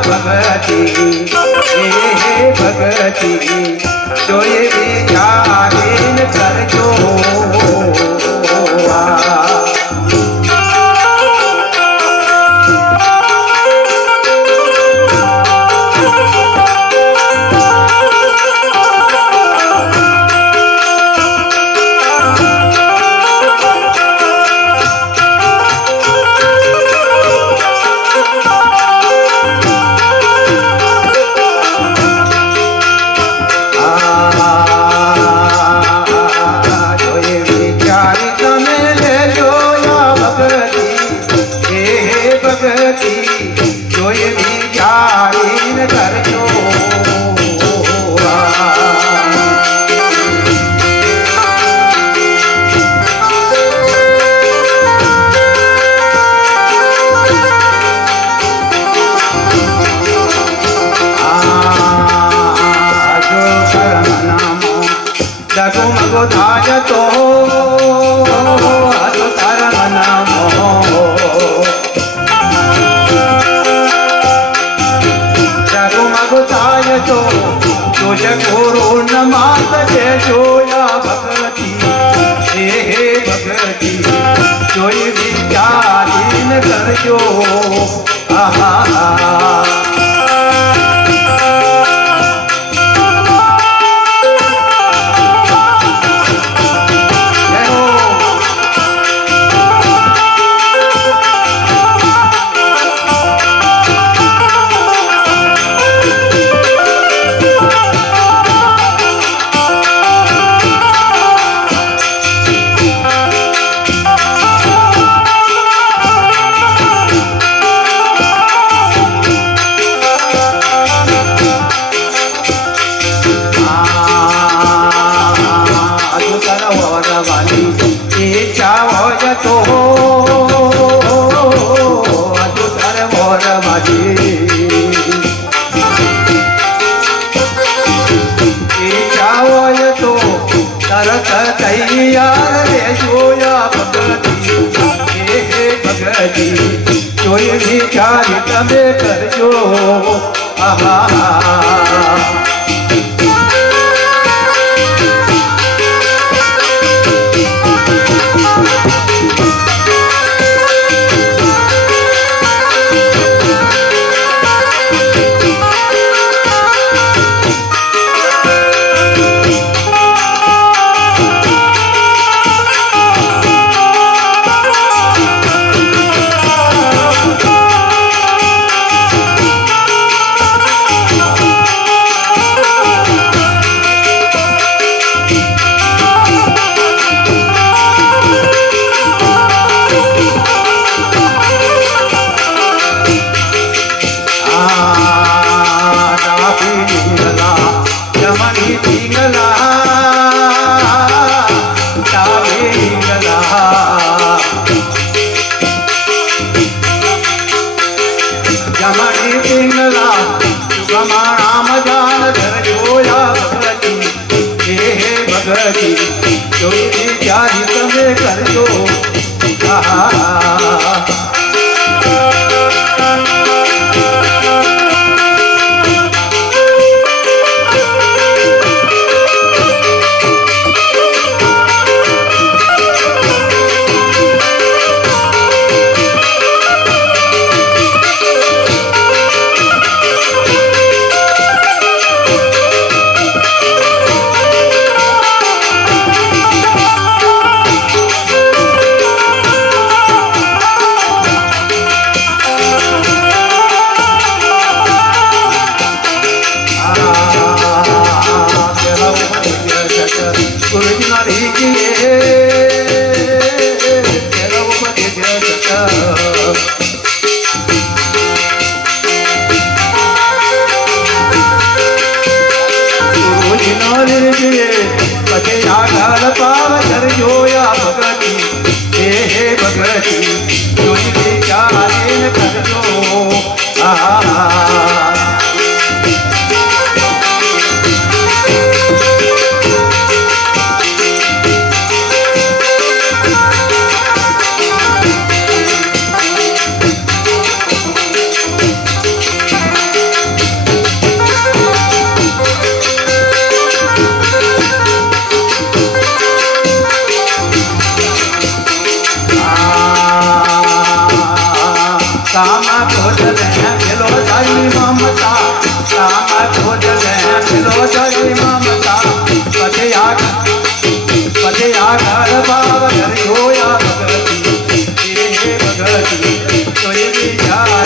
ભગતી હે ભગતી જોઈ વિચારીને કરજો જોઈ વિચારીને કરજો જોઈ વિચારી તમે કરજો જોઈ વિચારી તમે કરજો કામા ભોજન પેલો તારી મમતા કામા ભોજન પેલો તારી મમતા પછી આગળ ભાવ ધર્યોયા ભગતી હે ભગતી તો એ વિચારે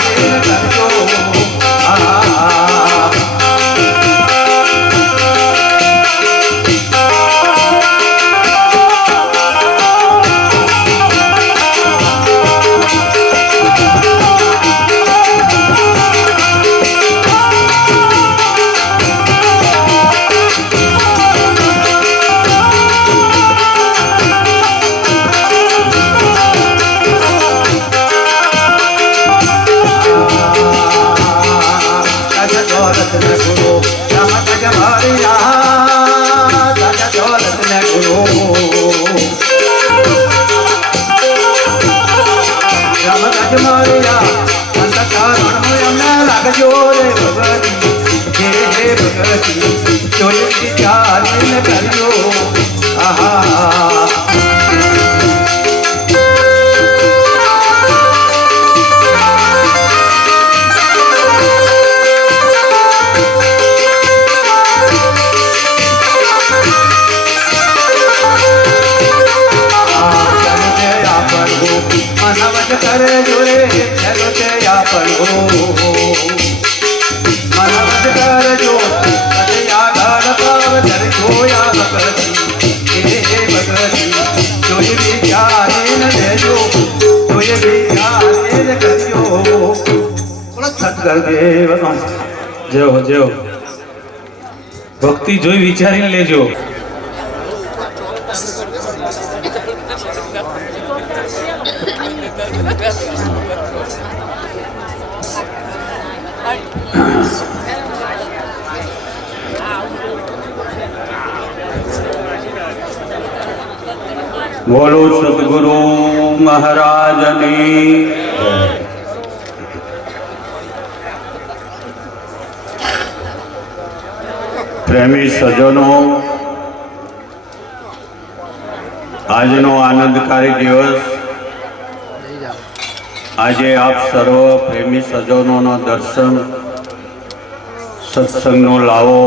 કરજો જેવો જેવો ભક્તિ જોઈ વિચારીને લેજો. બોલો સદગુરુ મહારાજની. પ્રેમી સજ્જનો, આજનો આનંદકારી દિવસ, આજે આપ સર્વ પ્રેમી સજ્જનોનો દર્શન સત્સંગનો લાવો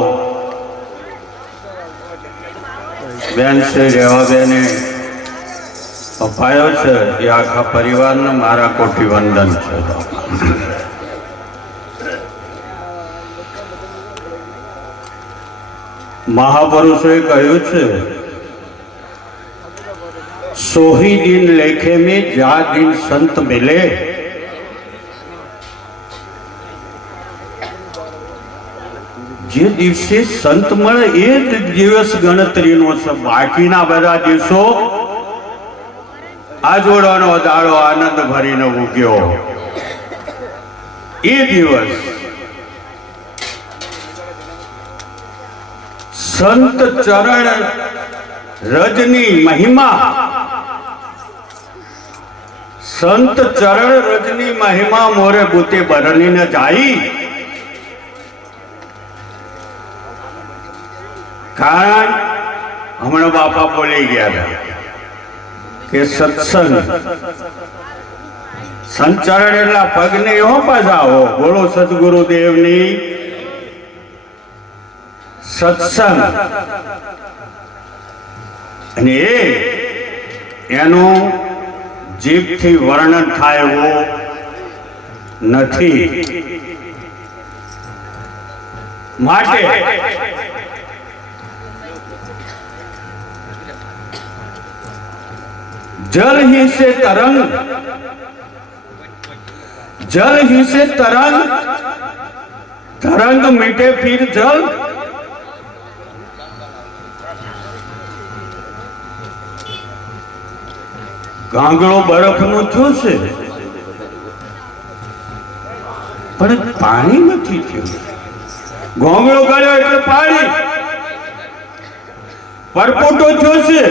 બેન શ્રી રેવાબેને અપાયો છે એ આખા પરિવારને મારા કોટી વંદન છે. મહાપુરુષોએ કહ્યું છે, સોહી દિન લેખે में જા દિન સંત મિલે. જે દિવસે સંત મળે એ જ દિવસ ગણતરીનો છે. બાકીના બધા દિવસો આ જોડવાનો દાડો આનંદ ભરીને ઉગ્યો એ દિવસ સંત ચરણ રજની મહિમા, સંત ચરણ રજની મહિમા મોરે બુતે બરલીને જાય. કારણ હમણાં બાપા બોલી ગયા કે સત્સંગ સંચરણ એટલા પગને એવો પાછાવો. બોલો સદગુરુદેવની સત્સંગ. અને એનું જીભથી વર્ણન થાય એવું નથી. માટે जल ही से तरंग, जल ही से तरंग, तरंग मिटे फिर जल. ગાંગડો બરફનો થયો છે પણ પાણી નથી થયું. ગાંગડો ગળ્યો એટલે પાણી, પરપોટો થયો છે,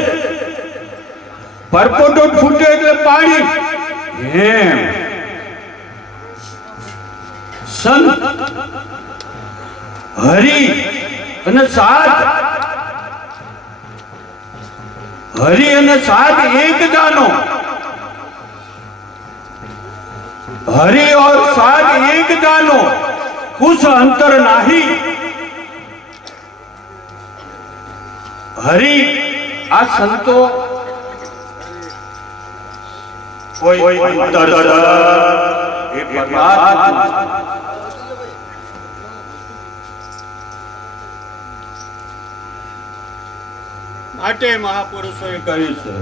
પરપોટો ફૂટે એટલે પાણી. એમ સંત હરિ અને સાધ, હરિ અને સાધ એક દાનો. हरि और साध एक जानो कुछ अंतर नाही। हरि आ संतो कोई अंतर એ પરમાત્મા માટે મહાપુરુષોએ કહ્યું છે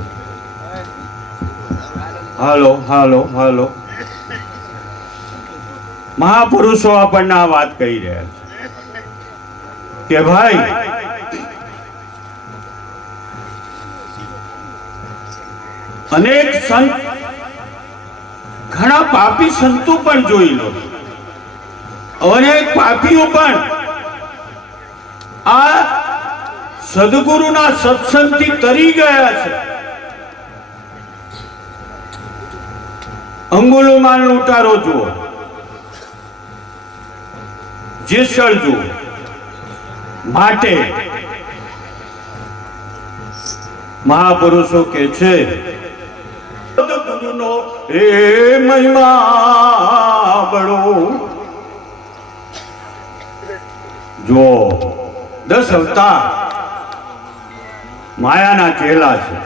હાલો હાલો હાલો મહાપુરુષો આપણને આ વાત કહી રહ્યા છે કે ભાઈ અનેક સંત ઘણા પાપી સંતો પણ જોઈ લો અનેક પાપીઓ પણ આ સદગુરુના સત્સંગથી તરી ગયા છે. અંગુલમાનો ઉતારો જુઓ, જેસલ જુઓ. માટે મહાપુરુષો કે છે સદગુરુનો એ મહિમા બળો. જો 10 અવતાર માયાના ચેલા છે.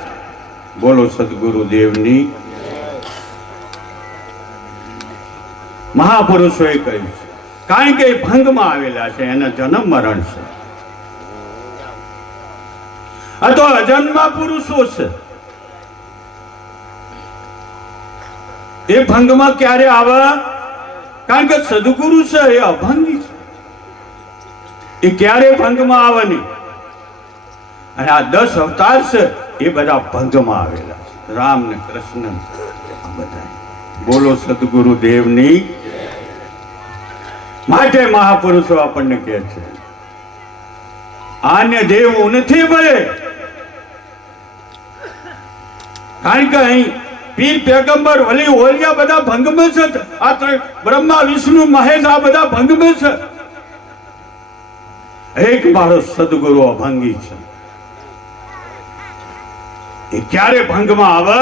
બોલો સદગુરુદેવની. મહાપુરુષોએ કહ્યું છે કારણ કે એ ભંગમાં આવેલા છે, એના જન્મ મરણ છે. આ તો અજન્મા પુરુષો છે. એ ભંગમાં ક્યારે આવે? કારણ કે સદગુરુ છે એ અભંગી છે, એ ક્યારે ભંગમાં આવે નહીં. અને આ 10 અવતાર છે એ બધા ભંગમાં આવેલા છે. રામ ને કૃષ્ણ આ બધા. બોલો સદગુરુ દેવની. માટે મહાપુરુષો આપણને કહે છે આને દેવું નથી ભલે. કારણ કે અહીં પીર પેગંબર વલી ઓલિયા બધા ભંગમાં છે. આ બ્રહ્મા વિષ્ણુ મહેશ આ બધા ભંગમાં છે. એક મારો સદગુરુ અભંગી છે. એ ક્યારે ભંગમાં આવે?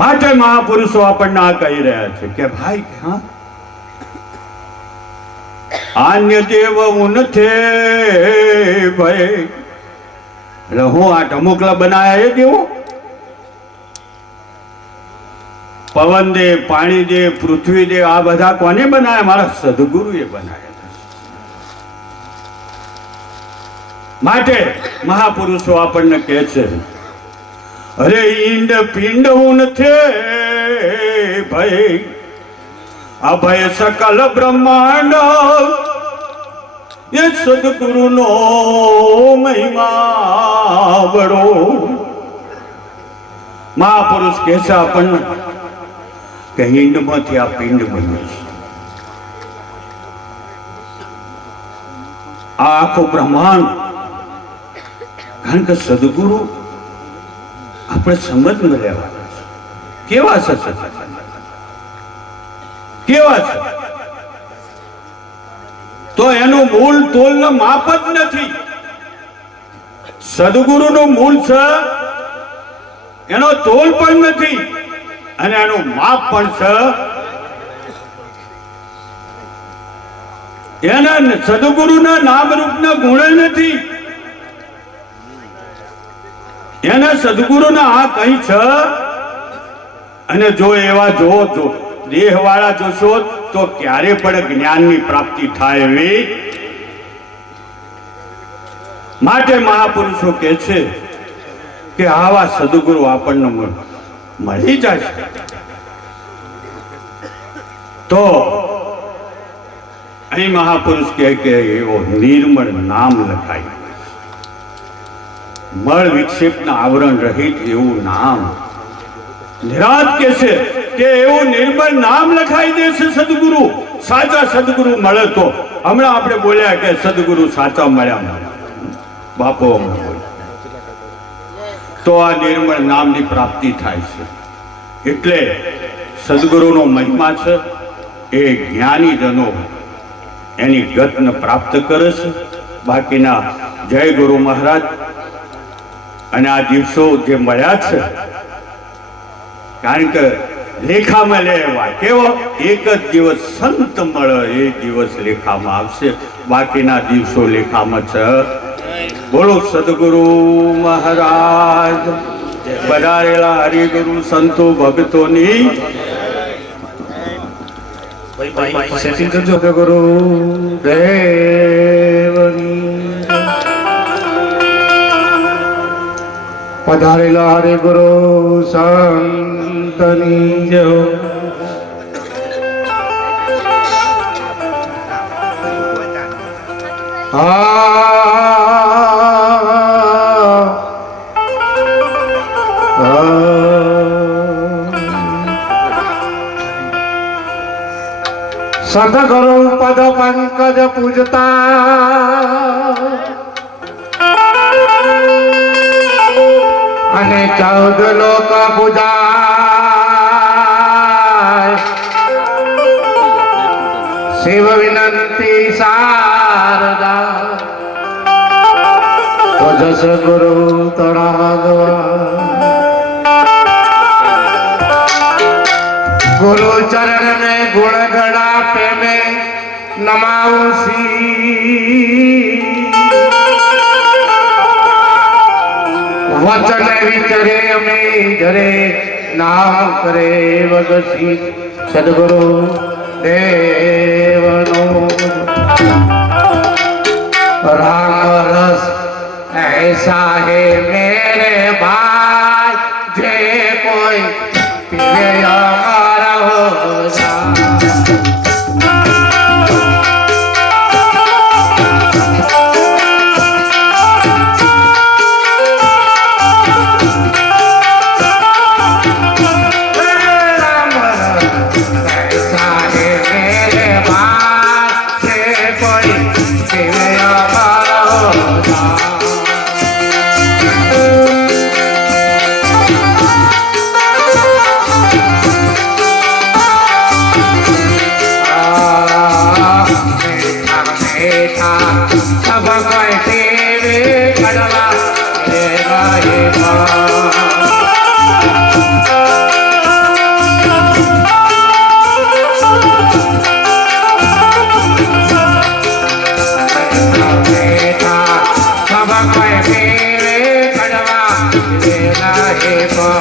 માટે મહાપુરુષો આપણને આ કહી રહ્યા છે કે ભાઈ હા આન્ય દેવ નથી ભાઈ. એટલે હું આ ઢમુકલા બનાયા એ દેવો? પવન દે, પાણી દે, પૃથ્વી દે, આ બધા કોને બનાયા? મારા સદગુરુએ બનાયા. માટે મહાપુરુષો આપણને કહે છે અરે ઈંડ પિંડ હું નથી ભાઈ. અભય સકલ બ્રહ્માંડ એ સદગુરુનો મહિમા બળો. મહાપુરુષ કહે છે આપણને કે હિંડમાંથી આ પિંડ બન્યું છે. આ આખું બ્રહ્માંડ. કારણ કે સદગુરુ આપણે સમજમાં લેવાના છે. કેવા છે? કેવા છે? તો એનું મૂળ તોલ માપ જ નથી. સદગુરુનું મૂળ છે એનો તોલ પણ નથી અને એનું માપ પણ છે. એના સદગુરુના નામ રૂપના ગુણ નથી. એના સદગુરુના આ કઈ છે. અને જો એવા જો દેહ વાળા જોશો તો ક્યારે પણ જ્ઞાનની પ્રાપ્તિ થાય એવી. માટે મહાપુરુષો કહે છે કે આવા સદગુરુ આપણને મળી જાય તો અહીં મહાપુરુષ કહે કે એવો નિર્મળ નામ લખાય. મળ વિક્ષેપના આવરણ રહિત એવું નામ. નિરાત કે છે કે એવું નિર્મળ નામ લખાઈ દેશે સદગુરુ. સાચા સદગુરુ મળે તો. હમણાં આપણે બોલ્યા કે સદગુરુ સાચા મળ્યા. બાપો તો આ નિર્મળ નામની પ્રાપ્તિ થાય છે. એટલે સદગુરુનો મહિમા છે એ જ્ઞાની જનો એની ગતને પ્રાપ્ત કરે છે. બાકીના જય ગુરુ મહારાજ. અને આ દિવસો જે મળ્યા છે કારણ કે લેખામાં લેવા કેવો એક જ દિવસ સંત મળે એ દિવસ લેખામાં આવશે, બાકીના દિવસો લેખામાં છે. બોલો સદગુરુ મહારાજ, પધારેલા હરિગુરુ સંતો ભક્તોની સેટિંગ કરજો. સદગુરુ દેવની પધારેલા હરિગુરુ સંતની જય. સદગુરુ પદ પંકજ પૂજતા અને 14 લોક પૂજાય. શિવ વિનંતી શારદા તો જસ ગુરુ તળાગવા. गुरु चरण में गुण गड़ा पे में नमाऊसी. वचन विचरे में धरे नाम करे वगसी. सदगुरु देवनो राम रस ऐसा है मेरे भाई, जे कोई पीवे हमारा हो जा. राम ऐसा है मेरे भाई, जे कोई पीवे हमारा हो जा. सब कोई पीवे कड़वा रे रहे सब कोई पीवे कड़वा रे रहे कोई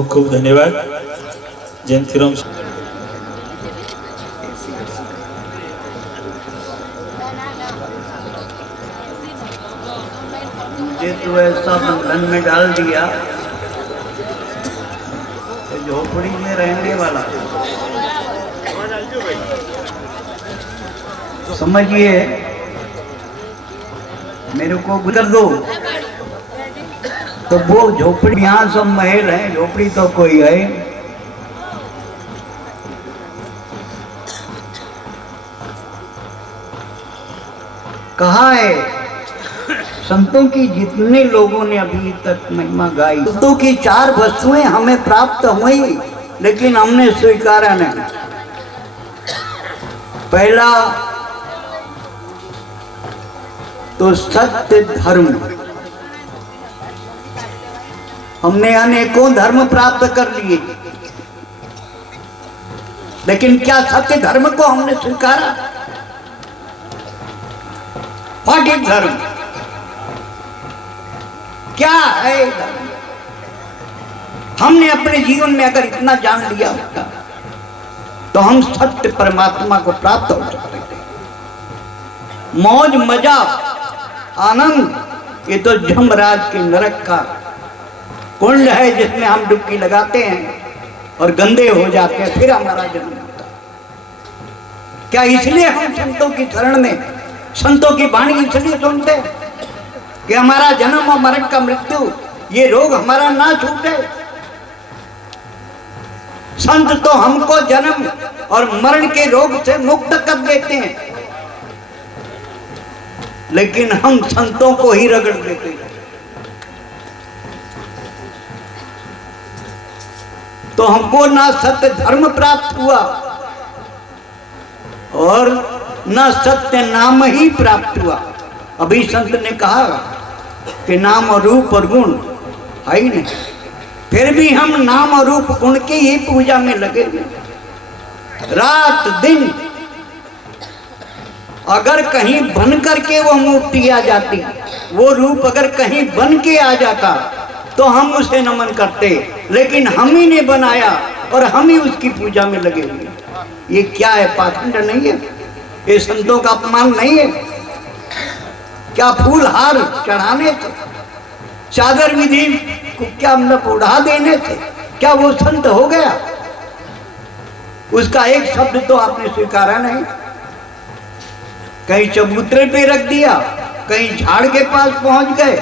ખૂબ ખૂબ ધન્યવાદ જયંતિરામ मुझे तो ऐसा बंधन में डाल दिया कि झोपड़ी में रहने वाला समझिए मेरे को गुजर दो तो वो झोपड़ी यहाँ सब महल है झोपड़ी तो कोई है कहा है संतों की जितने लोगों ने अभी तक महिमा गाई संतों की 4 वस्तुएं हमें प्राप्त हुई लेकिन हमने स्वीकारा नहीं। पहला तो सत्य धर्म, हमने अनेकों धर्म प्राप्त कर लिए लेकिन क्या सत्य धर्म को हमने स्वीकारा? व्हाट इज धर्म? क्या है धर्म? हमने अपने जीवन में अगर इतना जान लिया होता तो हम सत्य परमात्मा को प्राप्त हो सकते थे। मौज मजा आनंद ये तो जमराज के नरक का कुंड है जिसमें हम डुबकी लगाते हैं और गंदे हो जाते हैं फिर हमारा जन्म होता है। क्या इसलिए हम संतों की शरण में संतों की वाणी इसलिए सुनते हैं कि हमारा जन्म और मरण का मृत्यु ये रोग हमारा ना छूटे? संत तो हमको जन्म और मरण के रोग से मुक्त कर देते हैं लेकिन हम संतों को ही रगड़ देते हैं। तो हमको ना सत्य धर्म प्राप्त हुआ और ना सत्य नाम ही प्राप्त हुआ। अभी संत ने कहा कि नाम और रूप और गुण है ही नहीं, फिर भी हम नाम और रूप गुण की ही पूजा में लगे हुए रात दिन। अगर कहीं बन करके वो मूर्ति आ जाती, वो रूप अगर कहीं बन के आ जाता तो हम उसे नमन करते, लेकिन हम ही ने बनाया और हम ही उसकी पूजा में लगे हुए। ये क्या है? पाखंड नहीं है? ये संतों का अपमान नहीं है? क्या फूल हार चढ़ाने थे, चादर विधि को क्या मतलब उड़ा देने थे? क्या वो संत हो गया? उसका एक शब्द तो आपने स्वीकारा नहीं। कहीं चबूतरे पे रख दिया, कहीं झाड़ के पास पहुंच गए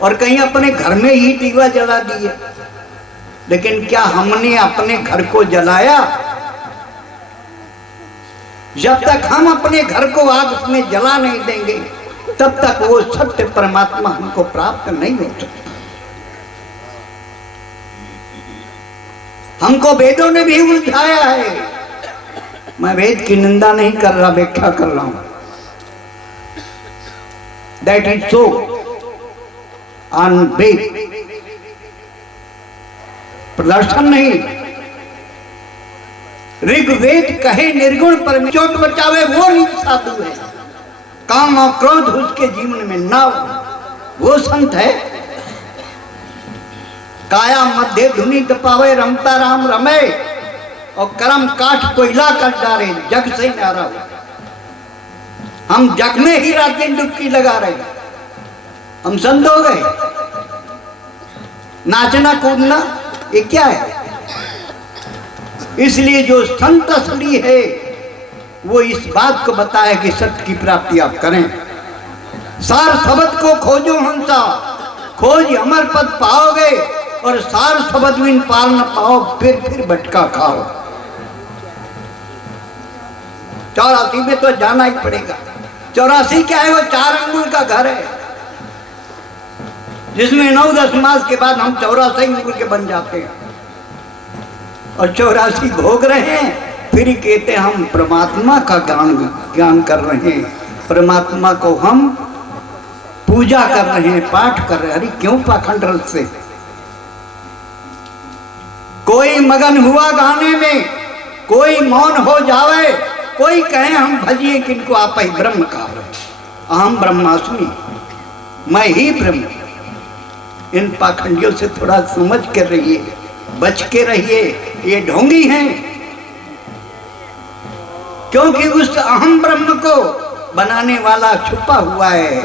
और कहीं अपने घर में ही दीवा जला दिए। लेकिन क्या हमने अपने घर को जलाया? जब तक हम अपने घर को आग में जला नहीं देंगे तब तक वो सत्य परमात्मा हमको प्राप्त नहीं हो सकता। हमको वेदों ने भी उलझाया है। मैं वेद की निंदा नहीं कर रहा, व्याख्या कर रहा हूं। दैट इज सो ऑन वेद, प्रदर्शन नहीं। ऋग्वेद कहे निर्गुण पर चोट बचावे वो नीच साधु है, काम और क्रोध उसके जीवन में ना हो वो संत है। काया मध्य धुनी तपावे रमता राम रमे और कर्म काठ कोयला कर डारे जग से नारा हो। हम जग में ही रात दिन डुबकी लगा रहे, हम संत हो गए। नाचना कूदना ये क्या है? इसलिए जो संत असली है वो इस बात को बताया कि सत्य की प्राप्ति आप करें। सार शब्द को खोजो हंसा, खोज अमर पद पाओगे, और सार शब्द बिन पार न पाओ फिर भटका खाओ। 84 में तो जाना ही पड़ेगा। 84 क्या है? वो 4 अंगुल का घर है जिसमें 9-10 मास के बाद हम 84 अंगुल के बन जाते हैं और 84 भोग रहे हैं। फिर ही कहते हैं हम परमात्मा का ज्ञान कर रहे हैं, परमात्मा को हम पूजा कर रहे हैं, पाठ कर रहे हैं। अरे क्यों पाखंड रस से? कोई मगन हुआ गाने में, कोई मौन हो जावे, कोई कहे हम भजिए किनको आप ही ब्रह्म का। अहम ब्रह्मास्मि, मैं ही ब्रह्म। इन पाखंडियों से थोड़ा समझ कर रहिए बच के रहिए, ये ढोंगी हैं। क्योंकि उस अहम ब्रह्म को बनाने वाला छुपा हुआ है।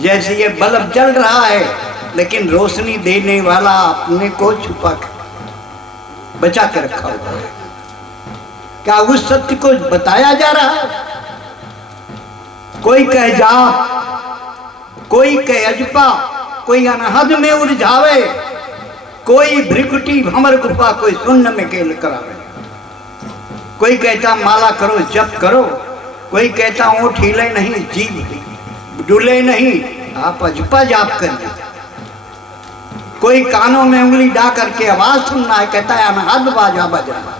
जैसे ये बल्ब जल रहा है, लेकिन रोशनी देने वाला अपने को छुपा कर बचा के रखा हुआ है। क्या उस सत्य को बताया जा रहा है? कोई कहे जा, कोई कहे अजपा, कोई अनहद में उलझावे, कोई भ्रिकुटी भंवर गुफा, कोई शून्य में केल करावे। कोई कहता माला करो, जप करो, कोई कहता ऊँट हिले नहीं, जीभ डुले नहीं, आप अजपा जाप करिए। कोई कानों में उंगली डा करके आवाज सुनना है, कहता है अनहद बाजा बज रहा।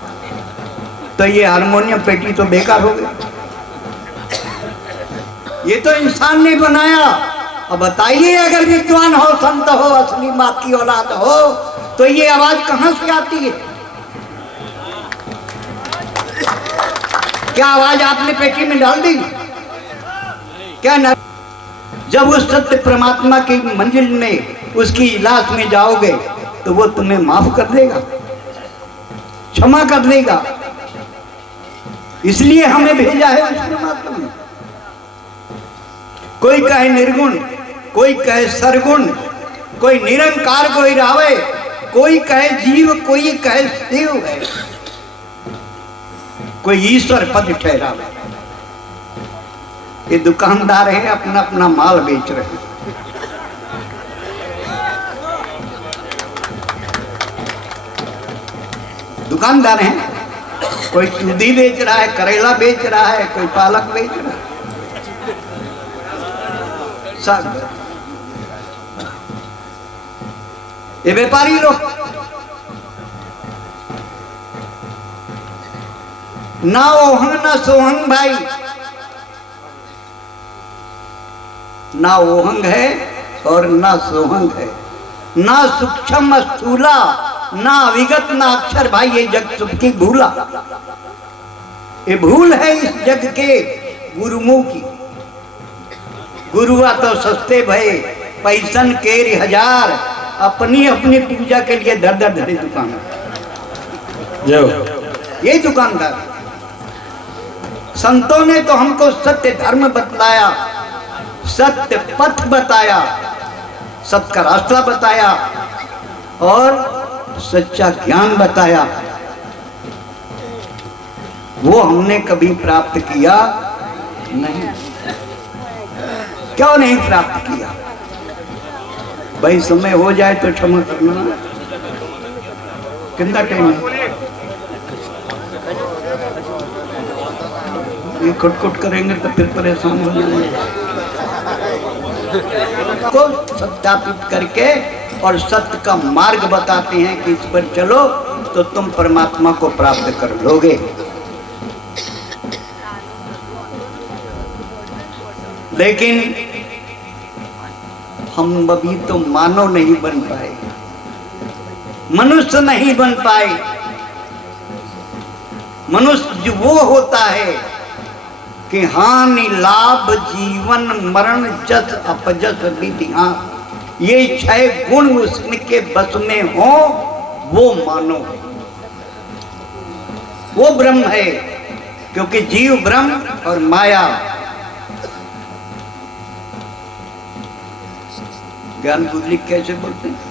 तो ये हारमोनियम पेटी तो बेकार हो गई। ये तो इंसान ने बनाया। अब बताइए, अगर विद्वान हो, संत हो, असली बात की औलाद हो, तो ये आवाज कहां से आती है? क्या आवाज आपने पेटी में डाल दी? क्या न... जब उस सत्य परमात्मा की मंजिल में, उसकी इलाज में जाओगे, तो वो तुम्हें माफ कर देगा, क्षमा कर देगा। इसलिए हमें भेजा है उस परमात्मा ने। कोई कहे निर्गुण, कोई कहे सरगुण, कोई निरंकार कोई रावे, कोई कहे जीव, कोई कहे शिव है, कोई ईश्वर पद ठहरावे। ये दुकानदार है, अपना अपना माल बेच रहे हैं। दुकानदार हैं, कोई चूदी बेच रहा है, करेला बेच रहा है, कोई पालक बेच रहा है, सब ये व्यापारी लोग। ना ओहंग ना सोहंग भाई, ना ओहंग है और ना सोहंग है, ना सूक्ष्म स्थूला, ना अविगत ना अक्षर भाई। ये जग सबकी भूला, ये भूल है इस जग के गुरुओं की। गुरुआ तो सस्ते भय, पैसन केरी हजार, अपनी अपनी पूजा के लिए दर दर धरे दुकान। ये दुकानदार। संतों ने तो हमको सत्य धर्म बतलाया, सत्य पथ बताया, सत्य का रास्ता बताया और सच्चा ज्ञान बताया। वो हमने कभी प्राप्त किया नहीं। क्यों नहीं प्राप्त किया? भाई समय हो जाए तो क्षमा करना। कितना टाइम है? ये खुट करेंगे तो फिर परेशान हो जाएंगे। को सत्यापित करके और सत्य का मार्ग बताते हैं कि इस पर चलो तो तुम परमात्मा को प्राप्त कर लोगे। लेकिन हम अभी तो मानव नहीं बन पाए, मनुष्य नहीं बन पाए। मनुष्य जो वो होता है कि हानि लाभ जीवन मरण जस अपजस विधि, हाँ ये 6 गुण उसके बस में हो, वो मानो वो ब्रह्म है। क्योंकि जीव ब्रह्म और माया ज्ञान बुद्धि कैसे बोलते हैं?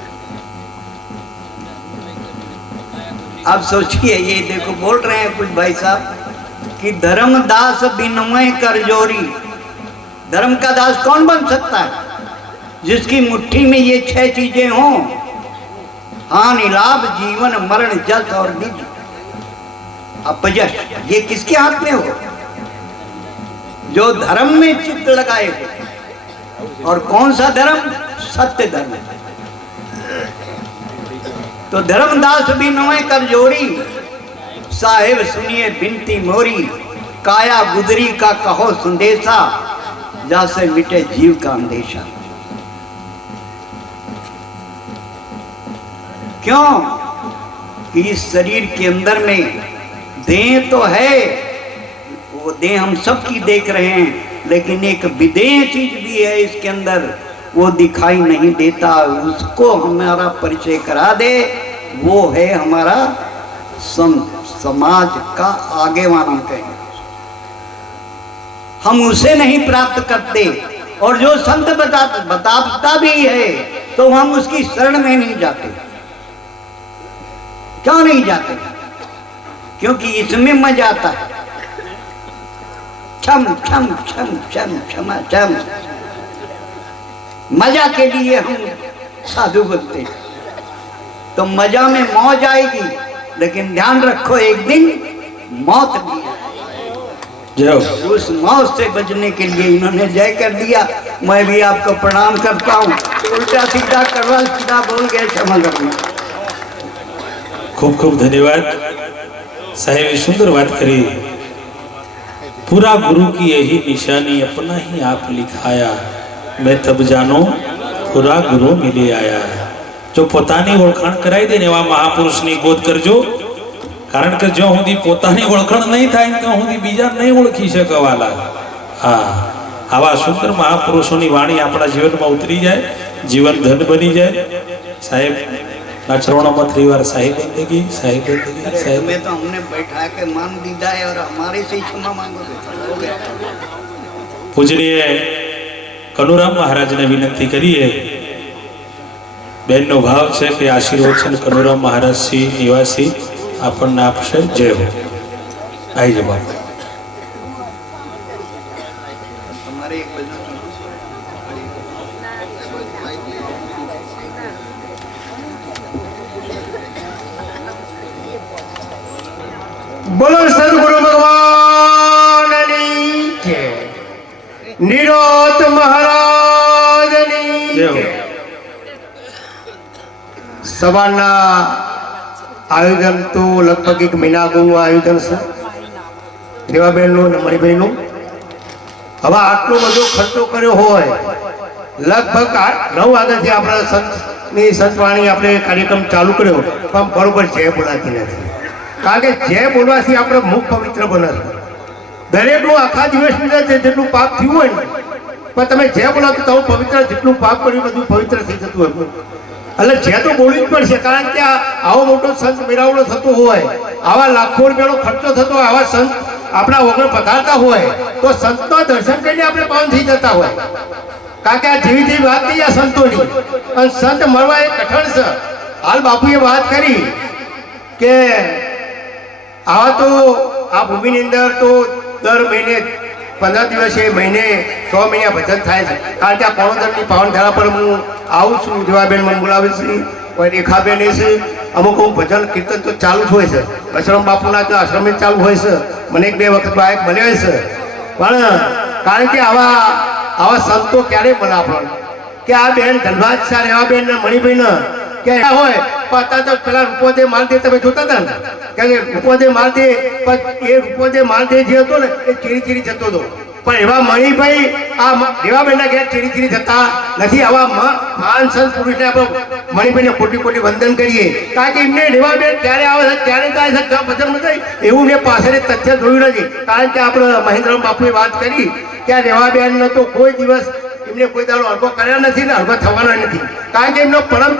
आप सोचिए, ये देखो बोल रहे हैं कुछ भाई साहब कि धर्मदास बिनमय कर जोरी। धर्म का दास कौन बन सकता है? जिसकी मुट्ठी में ये 6 चीजें हों, हानि लाभ जीवन मरण जस और निज अपजस। ये किसके हाथ में हो? जो धर्म में चित्त लगाए हो। और कौन सा धर्म? सत्य धर्म। तो धर्मदास बिनमय कर जोरी, साहेब सुनिए बिनती मोरी, काया गुदरी का कहो संदेशा, जैसे मिटे जीव का अंदेशा। क्यों? कि इस शरीर के अंदर में देह तो है, वो देह हम सबकी देख रहे हैं, लेकिन एक विदेह चीज भी है इसके अंदर, वो दिखाई नहीं देता। उसको हमारा परिचय करा दे वो है हमारा समाज का आगेवान हम कहेंगे। हम उसे नहीं प्राप्त करते, और जो संत बताता भी है तो हम उसकी शरण में नहीं जाते। क्यों नहीं जाते? क्योंकि इसमें मजा आता है। छम छम छम छम क्षमा छम, मजा के लिए हम साधु बनते। तो मजा में मौज आएगी, लेकिन ध्यान रखो एक दिन मौत भी है। उस मौत से बचने के लिए इन्होंने जय कर दिया। मैं भी आपको प्रणाम करता हूँ। उल्टा सीधा करवा सीधा बोल गए, क्षमा करना। खूब खूब धन्यवाद साहेब, सुंदर बात करी। पूरा गुरु की यही निशानी, अपना ही आप लिखाया, मैं तब जानो पूरा गुरु मिले आया। जो પોતાની ઓળખાણ કરાવી દે ને એવા મહાપુરુષની ગોદ કરજો, કારણ કે જો સુધી પોતાની ઓળખાણ નહીં થાય તો સુધી બીજા નહીં ઓળખી શકવાલા। હા, આવા સુંદર મહાપુરુષોની વાણી આપણા જીવનમાં ઉતરી જાય, જીવન ધન બની જાય। સાહેબ ના ચરણોમાં ત્રિવાર સાહેબ બંદગી, સાહેબ બંદગી, સાહેબ। में तो हमने बैठा के मान दीदा है और हमारे से ही क्षमा मांगोगे, हो गया। પૂજનીય કનુરામ મહારાજને વિનંતી કરીએ। બેનનો ભાવ છે કે આશીર્વાદ છે ને કનુરામ મહારાજ શ્રી નિવાસી આપણને આપશે। જય હો। આવી જ બાપ। हमारे एक भजन બોલો સદગુરુ ભગવાનની જય, નિરોત મહારાજની જય હો। જય। સવારના આયોજન તો લગભગ એક મહિના અગાઉનું આયોજન છે રેવાબેનનું અને મણિભાઈનું। હવે આટલો બધો ખર્ચો કર્યો હોય, લગભગ 9 વાગ્યાથી આપણા સંતની સંતવાણી આપણે કાર્યક્રમ ચાલુ કર્યો, પણ બરોબર જય બોલાતી નથી। કારણ કે જય બોલવાથી આપણે મુખ પવિત્ર બને છે। દરેકનું આખા દિવસની અંદર જેટલું પાપ થયું હોય ને, પણ તમે જય બોલાવો તો પવિત્ર, જેટલું પાપ કર્યું બધું પવિત્ર થઈ જતું હોય। એટલે જય તો બોલવી જ પડશે, કારણ કે આવો મોટો સંત મેળાવડો થતો હોય, આવા લાખો રૂપિયાનો ખર્ચો થતો હોય, આવા સંત આપણા વગર પધારતા હોય, તો સંતના દર્શન કરીને આપણે પાવન થઈ જતા હોય। કારણ કે આ જેવી જેવી વાત નહીં આ સંતોની, અને સંત મળવા એ કઠણ છે। હાલ બાપુએ વાત કરી કે આવા તો આ ભૂમિની અંદર તો દર મહિને 15 દિવસે, મહિને 6 મહિના ભજન થાય છે। કારણ કે આ કોણોદરની પાવન ધારા પર હું આવું છું, રેવાબેન મને બોલાવે છે, કોઈ રેખાબેન છે, અમુક ભજન કીર્તન તો ચાલુ જ હોય છે। આશ્રમ બાપુના તો આશ્રમે ચાલુ હોય છે। મને 1-2 વખત બાયક મળ્યા છે, પણ કારણ કે આવા સંતો ક્યારે મળે આપણને, કે આ બેન ધનબાદ શાહ રેવાબેન ને મણિભાઈ કે હોય, પણ અત્યારે તો પેલા રૂપોદે માલદે તમે જોતા હતા ને, કે રૂપોદે માલદે, પણ એ રૂપોદે માલદે જે હતો ને એ ચીરી જતો હતો, પણ એવા મણિભાઈ આ રેવાબેનના ઘેર ચીરી જતા નથી। આવા મહાન સંત પુરુષને આપણે મણિભાઈને કોટી કોટી વંદન કરીએ, કારણ કે એમને રેવાબેન ક્યારે આવે છે, ક્યારે જાય છે, ક્યાં ભજનમાં જાય એવું મેં પાછળ તથ્ય જોયું નથી। કારણ કે આપણે મહેન્દ્ર બાપુએ વાત કરી કે આ રેવાબેનનો તો કોઈ દિવસ એમને કોઈ દાડો અડગો કર્યા નથી ને અડગો થવાનો નથી। કારણ કે એમનો પરમ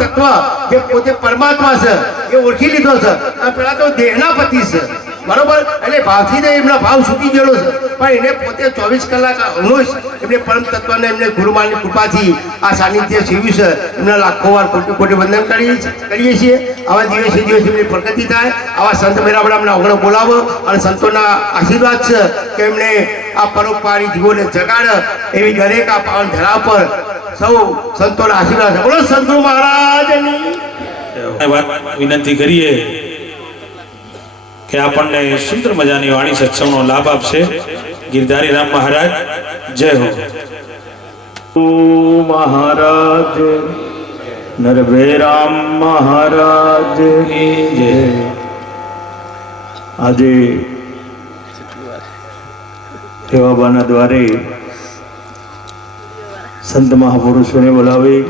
તત્વ જે પોતે પરમાત્મા છે એ ઓળખી લીધો છે, અને પેલા તો દેહના પતિ છે, બરોબર। એટલે ભાવથી એમના ભાવ છૂટી ગયેલો છે, પણ એને પોતે 24 કલાક અનુષ એમને પરમ તત્વને એમને ગુરુમાની કૃપાથી આ સાનિધ્ય સેવ્યું છે। એમના લાખો વાર કોટી કોટી વંદન કરીએ છીએ। આવા દિવસે દિવસ એમની પ્રગતિ થાય, આવા સંત મેળાવડાના ઓગણો બોલાવો, અને સંતોના આશીર્વાદ છે કે એમને આ પરોપકારી જીવોને જગાડે, એવી દરેક આ પાવન ધરા પર સૌ સંતોના આશીર્વાદ છે। બોલો સદગુરુ મહારાજની વિનંતી કરીએ કે આપણને સુંદર મજાની વાણી સત્સંગનો લાભ આપશે ગિરધારી રામ મહારાજ। જય હો। મહારાજ નરભે રામ મહારાજ જય। આજે રેવાબાના દ્વારે સંત મહાપુરુષોને બોલાવી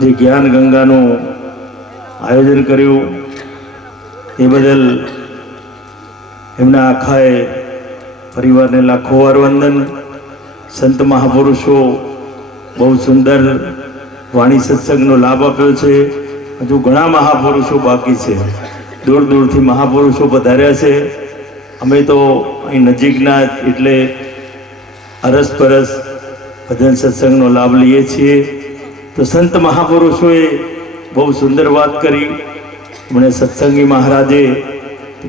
જે જ્ઞાન ગંગાનું આયોજન કર્યું એ બદલ એમના આખાએ પરિવારને લાખો વાર વંદન। સંત મહાપુરુષો બહુ સુંદર વાણી સત્સંગનો લાભ આપ્યો છે. હજુ ઘણા મહાપુરુષો બાકી છે, દૂર દૂરથી મહાપુરુષો પધાર્યા છે. અમે તો અહીં નજીકના એટલે અરસપરસ ભજન સત્સંગનો લાભ લઈએ છીએ. તો સંત મહાપુરુષોએ બહુ સુંદર વાત કરી. હમણાં સત્સંગી મહારાજે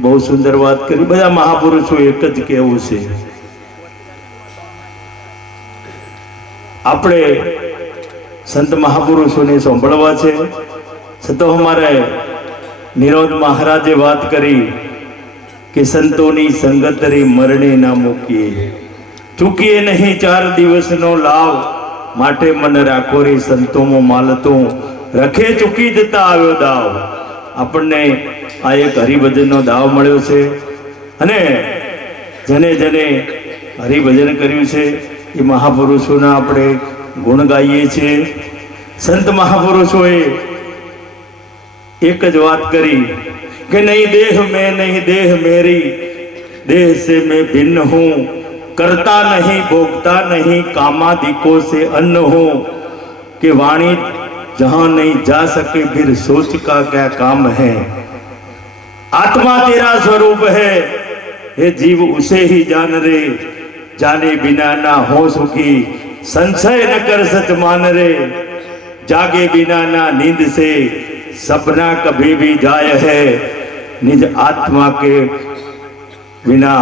બહુ સુંદર વાત કરી. બધા મહાપુરુષો એક જ કહેવું છે, આપણે સંત મહાપુરુષોને સાંભળવા છે. છતાં અમારે નિરોધ મહારાજે વાત કરી કે સંતોની સંગત રે મરણે ના મૂકીએ, ચૂકીએ નહીં 4 દિવસનો લાભ, માટે મન રાખો રે સંતોમાં માલતું, રખે ચૂકી જતા આવ્યો દાવ. આપણને આ એક હરિભજનનો દાવ મળ્યો છે અને જેને જેને હરિભજન કર્યું છે એ મહાપુરુષોના આપણે ગુણ ગાઈએ છીએ. સંત મહાપુરુષોએ એક જ વાત કરી કે નહીં દેહ મેં નહીં દેહ મેરી, देह से मैं भिन्न हूँ, करता नहीं भोगता नहीं, कामादिको से अन्न हूँ, कि वाणी जहाँ नहीं जा सके फिर सोच का क्या काम है. आत्मा तेरा स्वरूप है, ये जीव उसे ही जान रे, जाने बिना ना हो सुखी, संशय न कर सच मान रे, जागे बिना ना नींद से सपना कभी भी जाय है, निज आत्मा के बिना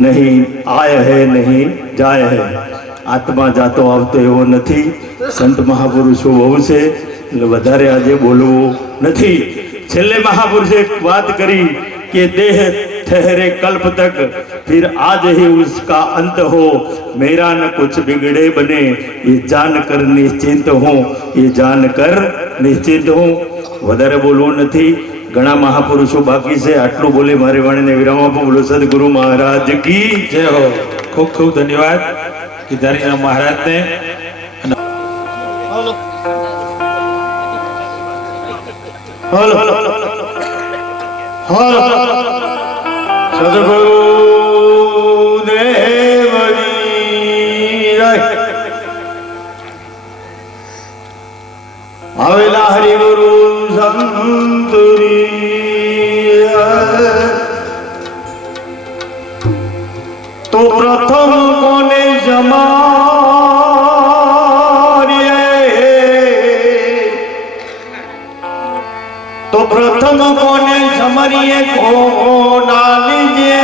नहीं आय है नहीं जाय है. આત્મા જાતો આવતો એવો નથી. સંત મહાપુરુષો બહુ છે એટલે વધારે આજે બોલવું નથી. છેલ્લે મહાપુરુષે એક વાત કરી કે દેહ ठहरे कल्प तक फिर आज ही उसका अंत हो, मेरा न कुछ बिगड़े बने, ये जान कर निश्चिंत हूँ, ये जान कर निश्चिंत हूँ. વધારે બોલવું નથી, ઘણા મહાપુરુષો બાકી છે. આટલું બોલે મારી વાણીને વિરામ આપો. બોલો સદગુરુ મહારાજ કી જય હો. ખૂબ ખૂબ ધન્યવાદ ગીધારીના મહારાજને. સદગુરુ દેવની આવેલા હરિગુરુ સંતરી તો પ્રથમ કોને જમારીએ, તો પ્રથમ કોને જમરીએ, કોના લીજે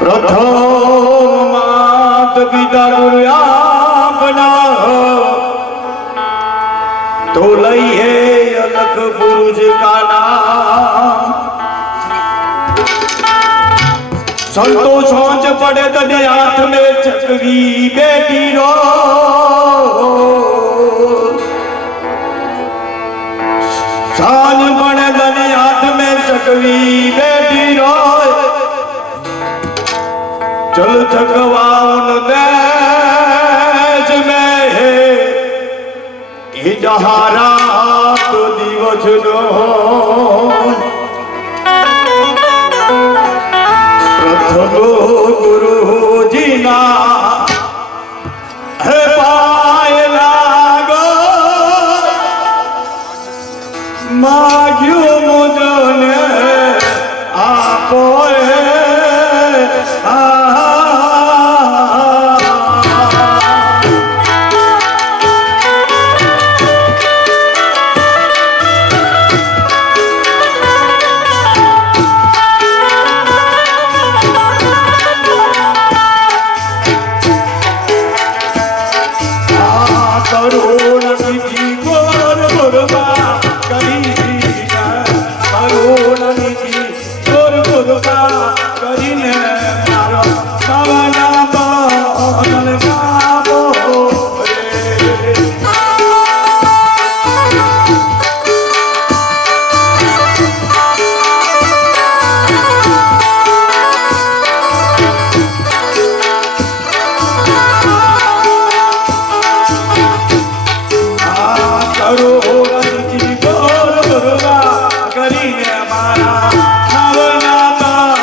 પ્રથમ માત પિતા આપના, તો લઈએ અલગ પુરુષ કા નામ. संतो सोच पड़े तने हाथ में चकवी बेटी रो, सांझ पड़े तने हाथ में चकवी बेटी रो, चल चकवाउन देश में ये जहारा तो दिवस नो. गुरुजी ना है पाय लागो, माग्यो मुझने आपो કરીને મારા નવના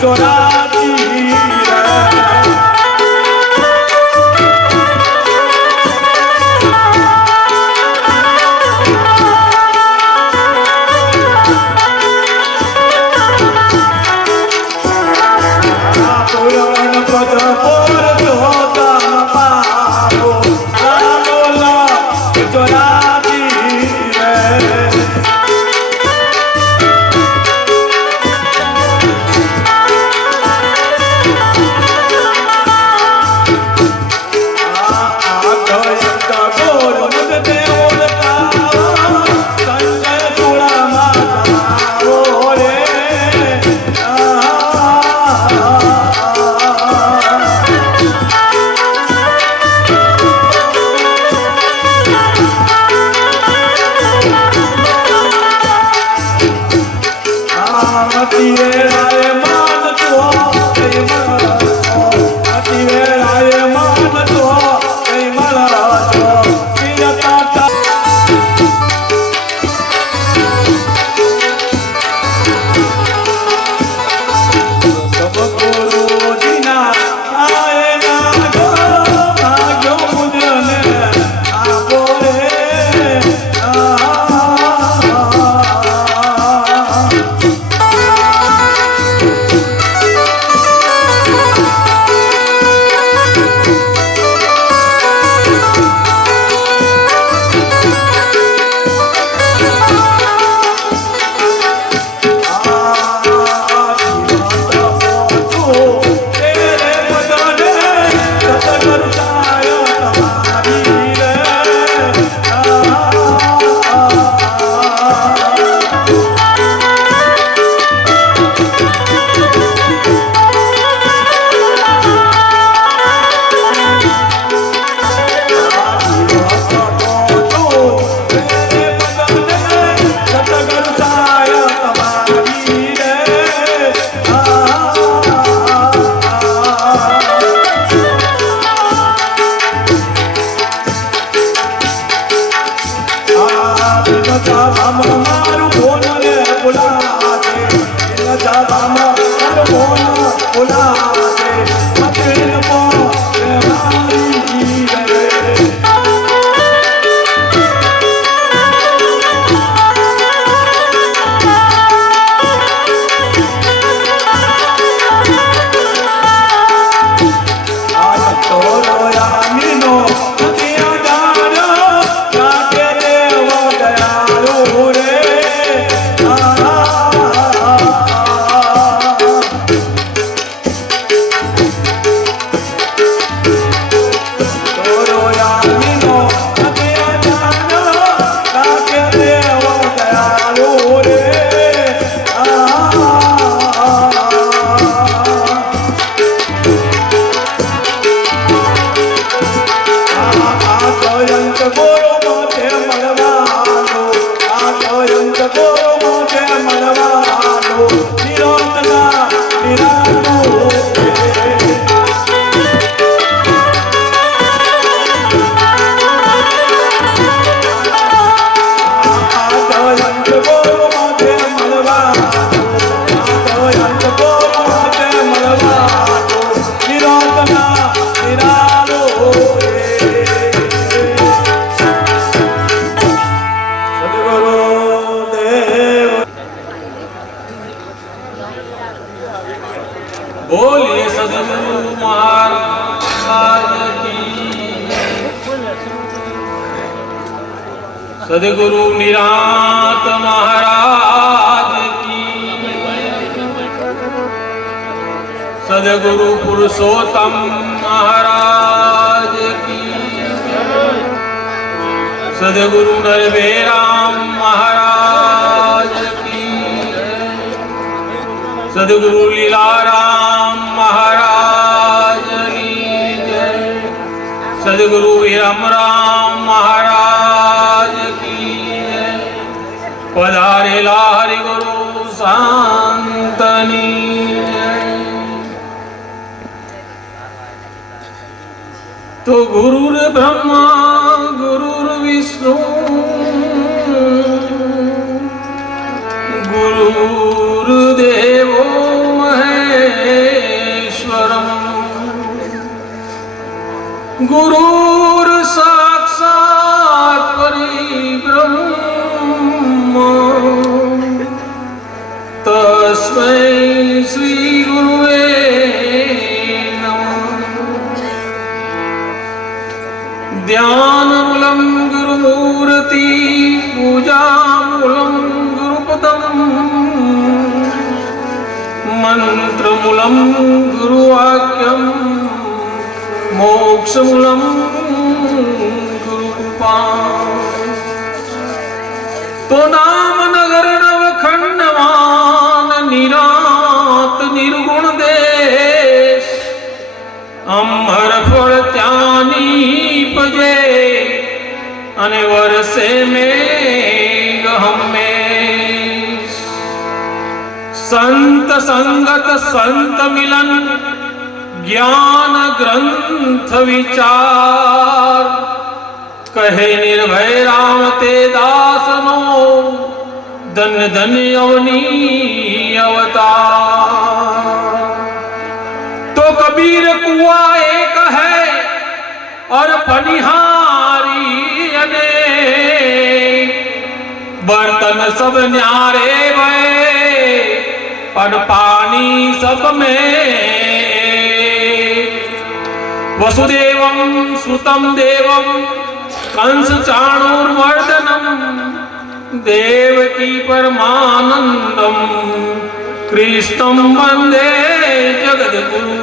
ચોરાતી રે बोलिए सदगुरु महाराज की। सदगुरु निरांत महाराज की। सदगुरु पुरुषोत्तम महाराज की। सदगुरु नरवेराम महाराज की। सदगुरु लीलाराम महाराज की जय। सदगुरु विरमराम महाराज की जय। पधारेला हरि गुरु शांतनी जय। तो गुरुर ब्रह्मा गुरुर विष्णु गुरुर्देवो महेश्वरा। गुरुर साक्षात परिब्रह्म तस्मै श्री गुरुवे नमः। ध्यानमूलं गुरुमूर्ति पूजामूलं गुरुपदम् मंत्रमूलं गुरुवाक्यं मोक्षमूलं गुरुकृपा। तो नाम नगर नवखंडवान निरात निर्गुण देश अमर फल त्यानी पजे अने वर्षे में हमेश। संत संगत संत मिलन ज्ञान ग्रंथ विचार कहे निर्भय राम ते दास नो धन्य धन्य अवनी अवतार। तो कबीर कुआ एक है और पनिहारी अनेक बर्तन सब न्यारे भय पर पानी सब में। वसुदेवं सुतं देवं कंस चाणूरमर्दनम देवकी परमानंदम कृष्णं वंदे जगद्गुरु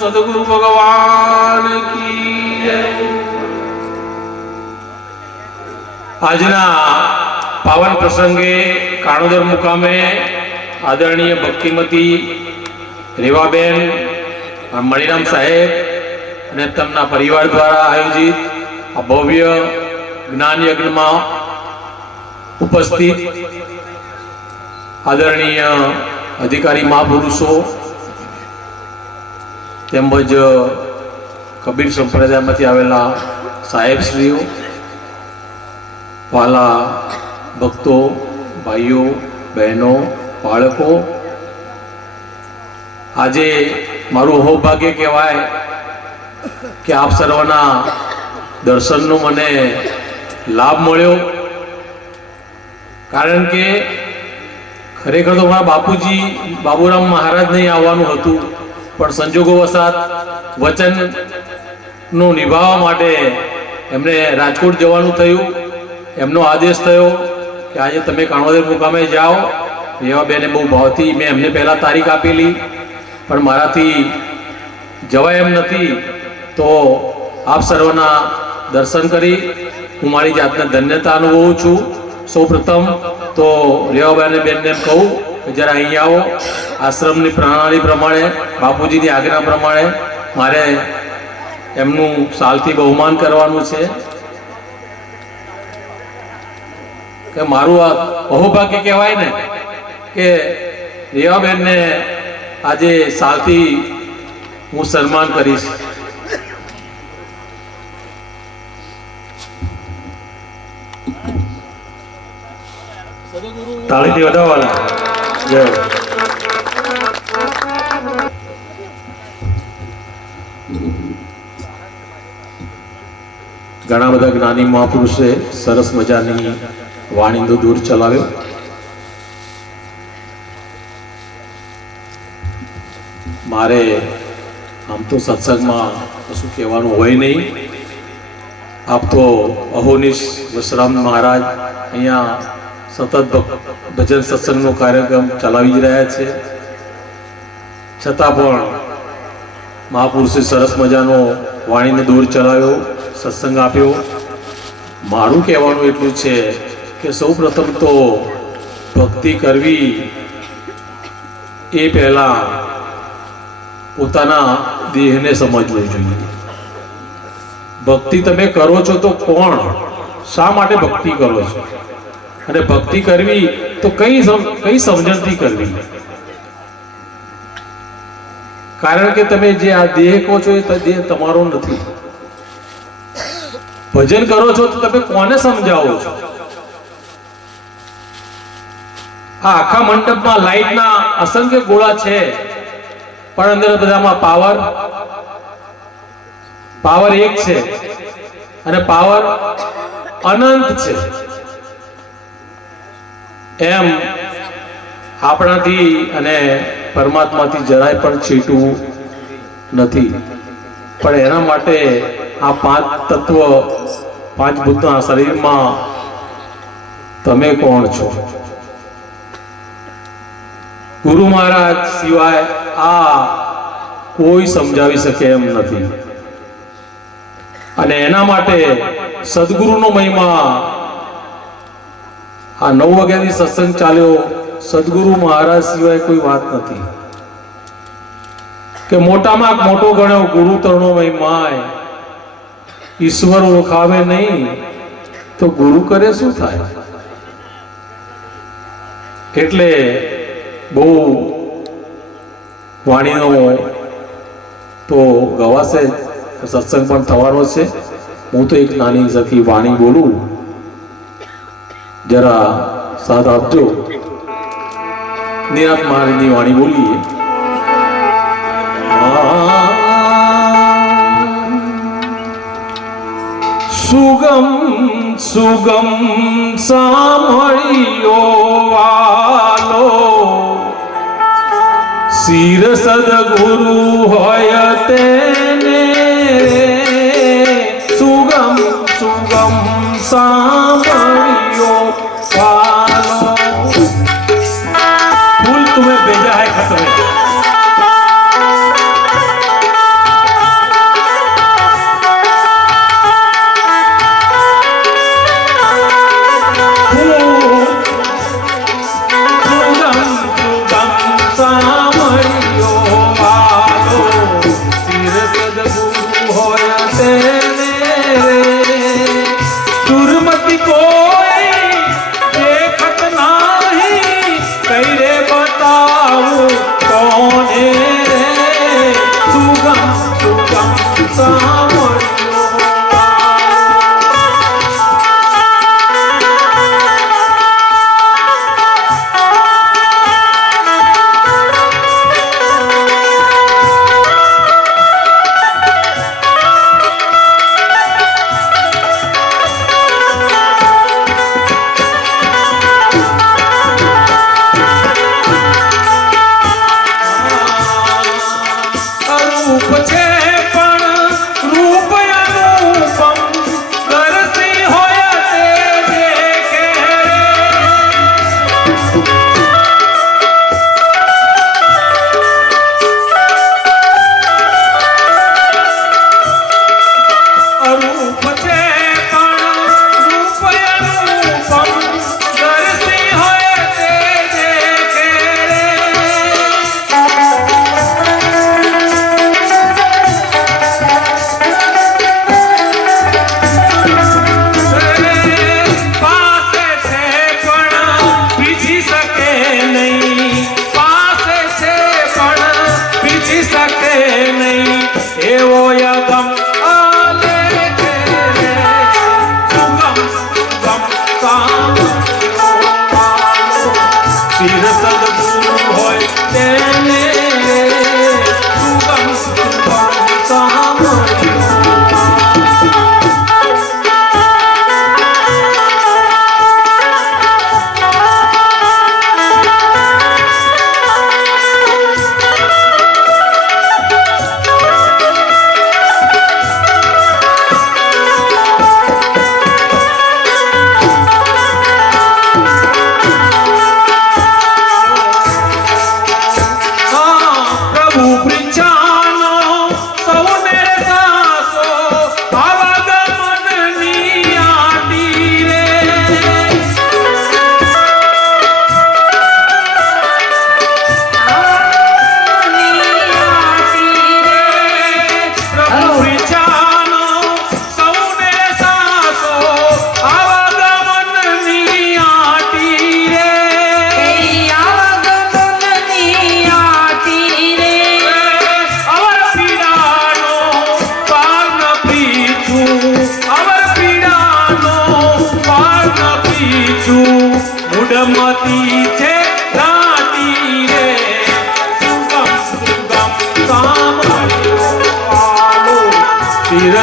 सद्गुरु भगवान की जय। આજના પાવન પ્રસંગે કાણોદર મુકામે આદરણીય ભક્તિમતી રેવાબેન મણિરામ સાહેબ અને તેમના પરિવાર દ્વારા આયોજિત આ ભવ્ય જ્ઞાન યજ્ઞમાં ઉપસ્થિત આદરણીય અધિકારી મહાપુરુષો તેમજ કબીર સંપ્રદાયમાંથી આવેલા સાહેબશ્રીઓ, વાલા ભક્તો, ભાઈઓ બહેનો, બાળકો, આજે મારું સૌભાગ્ય કહેવાય કે આપ સર્વના દર્શનનો મને લાભ મળ્યો. કારણ કે ખરેખર તો મારા બાપુજી બાબુરામ મહારાજ નહીં આવવાનું હતું, પણ સંજોગોવશાત વચનનું નિભાવવા માટે એમને રાજકોટ જવાનું થયું. એમનો આદેશ થયો કે આજે તમે કાણોદર મુકામે જાઓ. રેવાબેને બહુ ભાવથી મેં એમને પહેલાં તારીખ આપેલી, પણ મારાથી જવાય એમ નથી. તો આપ સર્વના દર્શન કરી હું મારી જાતને ધન્યતા અનુભવું છું. સૌ પ્રથમ તો રેવાબેને બેનને એમ કહું કે જરા અહીં આવો. આશ્રમની પ્રણાલી પ્રમાણે, બાપુજીની આજ્ઞા પ્રમાણે મારે એમનું સાલથી બહુમાન કરવાનું છે. કે મારું આ અહોભાગ્ય કહેવાય ને કે રેવાબેનને આજે સાલથી હું સન્માન કરીશ. તાળીથી વધાવવાના. જય. ઘણા બધા જ્ઞાની મહાપુરુષે સરસ મજાની વાણીનો દૂર ચલાવ્યો. મારે આમ તો સત્સંગમાં કશું કહેવાનું હોય નહીં. આપ તો અહોનિશ વસરામ મહારાજ અહીંયા સતત ભજન સત્સંગનો કાર્યક્રમ ચલાવી જ રહ્યા છે. છતાં પણ મહાપુરુષે સરસ મજાનો વાણીને દૂર ચલાવ્યો, સત્સંગ આપ્યો. મારું કહેવાનું એટલું છે કે સૌ પ્રથમ તો ભક્તિ કરવી એ પહેલાં પોતાના દેહને સમજવું જોઈએ. ભક્તિ તમે કરો છો તો કોણ, શા માટે ભક્તિ કરો છો, અને ભક્તિ કરવી તો કઈ સમજણથી કરવી. કારણ કે તમે જે આ દેહ કહો છો એ દેહ તમારો નથી. ભજન કરો છો તો તમે કોને સમજાવો છો? આ આખા મંડપમાં લાઈટના અસંખ્ય ગોળા છે, પણ અંદર બધામાં પાવર પાવર એક છે અને પાવર અનંત છે. એમ આપણાથી અને પરમાત્માથી જરાય પણ છેટું નથી. પણ એના માટે આ પાંચ તત્વ, પાંચ ભૂતના શરીરમાં તમે કોણ છો? ગુરુ મહારાજ સિવાય આ કોઈ સમજાવી શકે એમ નથી. અને એના માટે સદગુરુનો મહિમા, આ 9 વાગ્યાથી સત્સંગ ચાલ્યો, સદગુરુ મહારાજ સિવાય કોઈ વાત નથી. કે મોટામાં મોટો ગણ્યો ગુરુ તરણો મહિમાય, ઈશ્વર ઓળખાવે નહીં તો ગુરુ કરે શું થાય? એટલે બહુ વાણીનો તો ગવાશે, સત્સંગ પણ થવાનો છે. હું તો એક નાની સખી વાણી બોલું, જરા સાથ આપજો. નિરાત મહારાજની વાણી બોલીએ. સુગમ સુગમ સાંભળ્યો વાલો, શિર સદગુરુ હોય તેને. સુગમ સુગમ સાંભળ્યો વાલો. फूल तुम्हें भेजा है खत में, दुर्मति कोई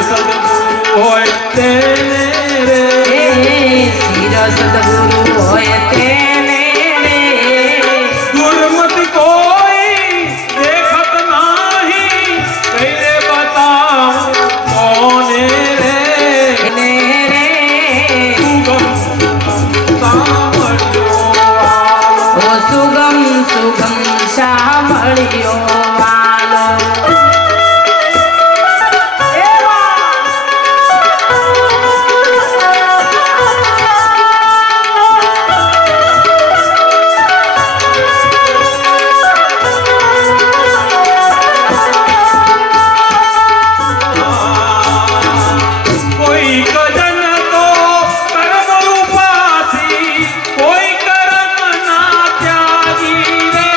સદગુરુ હોય તેને રે શિર સદગુરુ હોય તેને રે દુર્મતિ કોઈ દેખત નહીં કઈને બતાવ કોને રે એને રે સુગમ સાંભળ્યો ઓ સુગમ સુગમ સાંભળ્યો વાલો કોઈ કજન તો કર્મ રૂપાથી કોઈ કર્મ ના ત્યાગી રે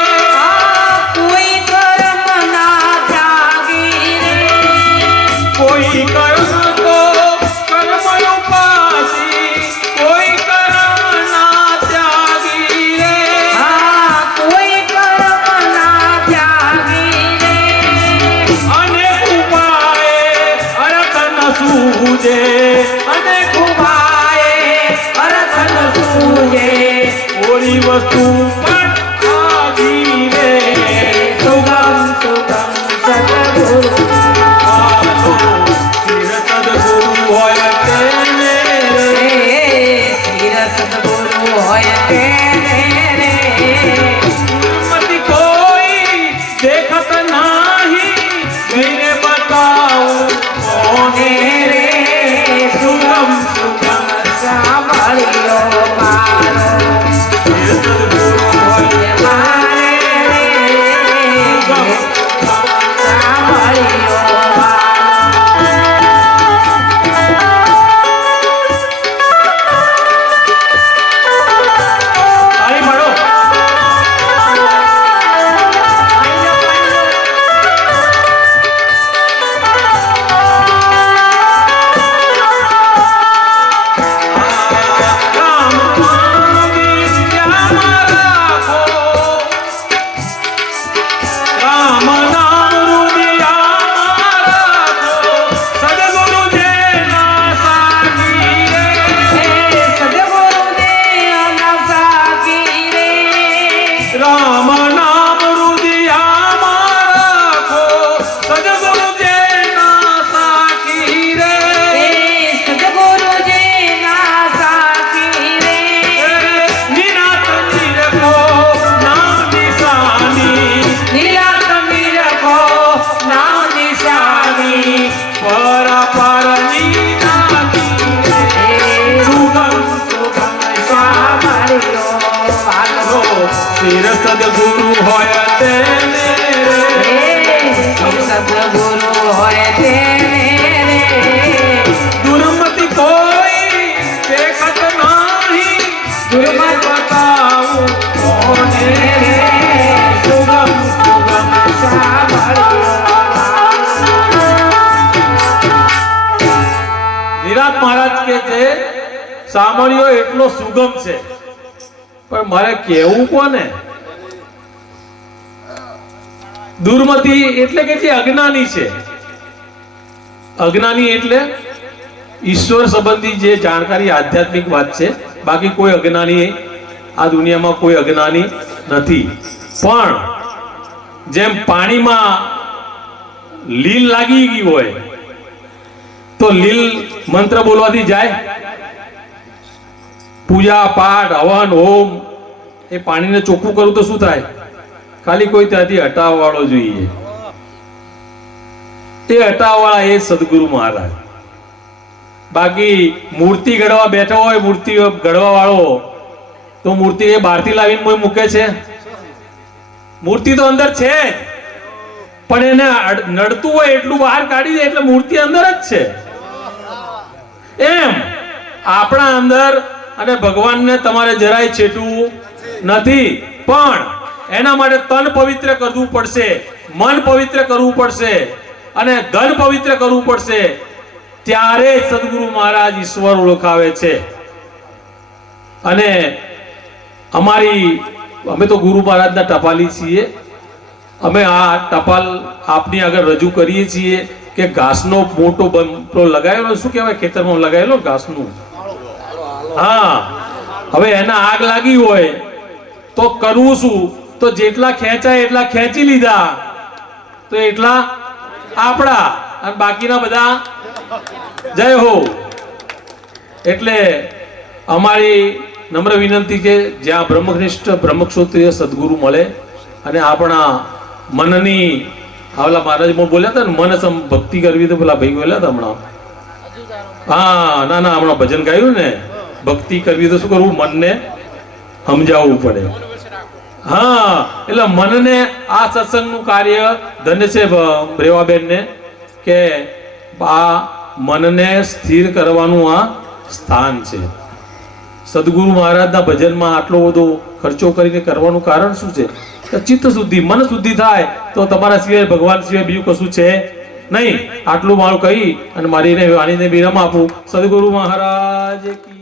કોઈ કર્મ ના ત્યાગી રે કોઈ કર્મ તો કર્મ રૂપાથી કોઈ કર્મ ના ત્યાગી રે કોઈ કર્મ ના ત્યાગી રે અનેક ઉપાયે અરથ ન સૂજે અનેક ઉપાયે અરથ ન સૂજે ઓરી વસ્તુ પણ આવી રે સુગમ સુગમ સદગુરુ આલો શિર સદગુરુ હોય તેને રે શિર સદગુરુ હોય તેને રે મતિ કોઈ દેખત નહીં મેરે બતાવું કોને રે સુગમ સુગમ સાંભળ્યો મારો શિર સદગુરુ હોય મારે સાંભળ્યો તાળી પાડો રામ વિદ્યામાં રાખો રામ નામ હૃદયમાં રાખો સદગુરુ જેના સાથી રે સદગુરુ દેવના સાકી રે રામ નામ હૃદયમાં રાખો સદગુરુ જેના સાથી રે સદગુરુ દેવના સાકી રે નિરાત નિરખો નામ નિશાની નીલાત મીરખો નામ નિશાની પરાપરની નાતી સુગમ સુગમ સાંભળ્યો વાલો શિર સદગુરુ હોય તેને રે સદગુરુ હોય તેને રે દુર્મતિ કોઈ દેખત નહીં દુર્મત બતાવું કોને રે સુગમ સુગમ સાંભળ્યો નિરાત મહારાજ કે છે સાંભળ્યો એટલો સુગમ છે પણ મારે કેવું કોને દુર્મતિ એટલે કે જે અજ્ઞાની છે અજ્ઞાની એટલે ઈશ્વર સંબંધી જે જાણકારી આધ્યાત્મિક વાત છે બાકી કોઈ અજ્ઞાની આ દુનિયામાં કોઈ અજ્ઞાની નથી પણ જેમ પાણીમાં લીલ લાગી ગઈ હોય તો લીલ મંત્ર બોલવાથી જાય પૂજા પાઠ હવન હોમ એ પાણીને ચોખ્ખું કરું તો શું થાય ખાલી કોઈ ત્યાંથી હટાવવા વાળો જોઈએ એ હટાવવા એ સદગુરુ મહારાજ બાકી મૂર્તિ ઘડવા બેઠો હોય મૂર્તિ ઘડવા વાળો તો મૂર્તિ એ બહારથી લાવીને કોઈ મૂકે છે મૂર્તિ તો અંદર છે પણ એને નડતું હોય એટલું બહાર કાઢી દે એટલે મૂર્તિ અંદર જ છે એમ આપણા અંદર અને ભગવાનને તમારે જરાય છેટવું નથી પણ એના માટે તન પવિત્ર કરવું પડશે મન પવિત્ર કરવું પડશે અને ધન પવિત્ર કરવું પડશે ત્યારે સદગુરુ મહારાજ ઈશ્વર ઓળખાવે છે અને અમે તો ગુરુ મહારાજના ટપાલી છીએ અમે આ ટપાલ આપની આગળ રજૂ કરીએ છીએ કે ઘાસનો મોટો પેલો લગાવેલો શું કહેવાય ખેતરમાં લગાવેલો ઘાસનું, હા, હવે એના આગ લાગી હોય તો કરવું શું? તો જેટલા ખેંચાય એટલા ખેંચી લીધા તો એટલા આપણા, અને બાકીના બધા જય હો. એટલે અમારી નમ્ર વિનંતી કે જ્યાં બ્રહ્મનિષ્ઠ બ્રહ્મક્ષોત્રીય સદગુરુ મળે અને આપણા મનની, આવલા મહારાજ બોલ્યા હતા ને, મન સમ ભક્તિ કરવી, તો પેલા ભાઈ બોલ્યા હતા હમણાં, હા, ના ના, હમણાં ભજન ગાયું ને, ભક્તિ કરવી તો શું કરવું? મનને સમજાવવું પડે. હા, એટલે મનને આ સત્સંગનું કાર્ય ધન્ય છે રેવાબેનને, કે આ મનને સ્થિર કરવાનું આ સ્થાન છે. સદગુરુ મહારાજના ભજનમાં આટલો બધો ખર્ચો કરીને કરવાનું કારણ શું છે? કે ચિત્ત શુદ્ધિ, મન શુદ્ધિ થાય તો તમારા સિવાય, ભગવાન સિવાય બીજું કશું છે નહીં. આટલું મારું કહી અને મારી વાણીને વિરામ આપું. સદગુરુ મહારાજ કી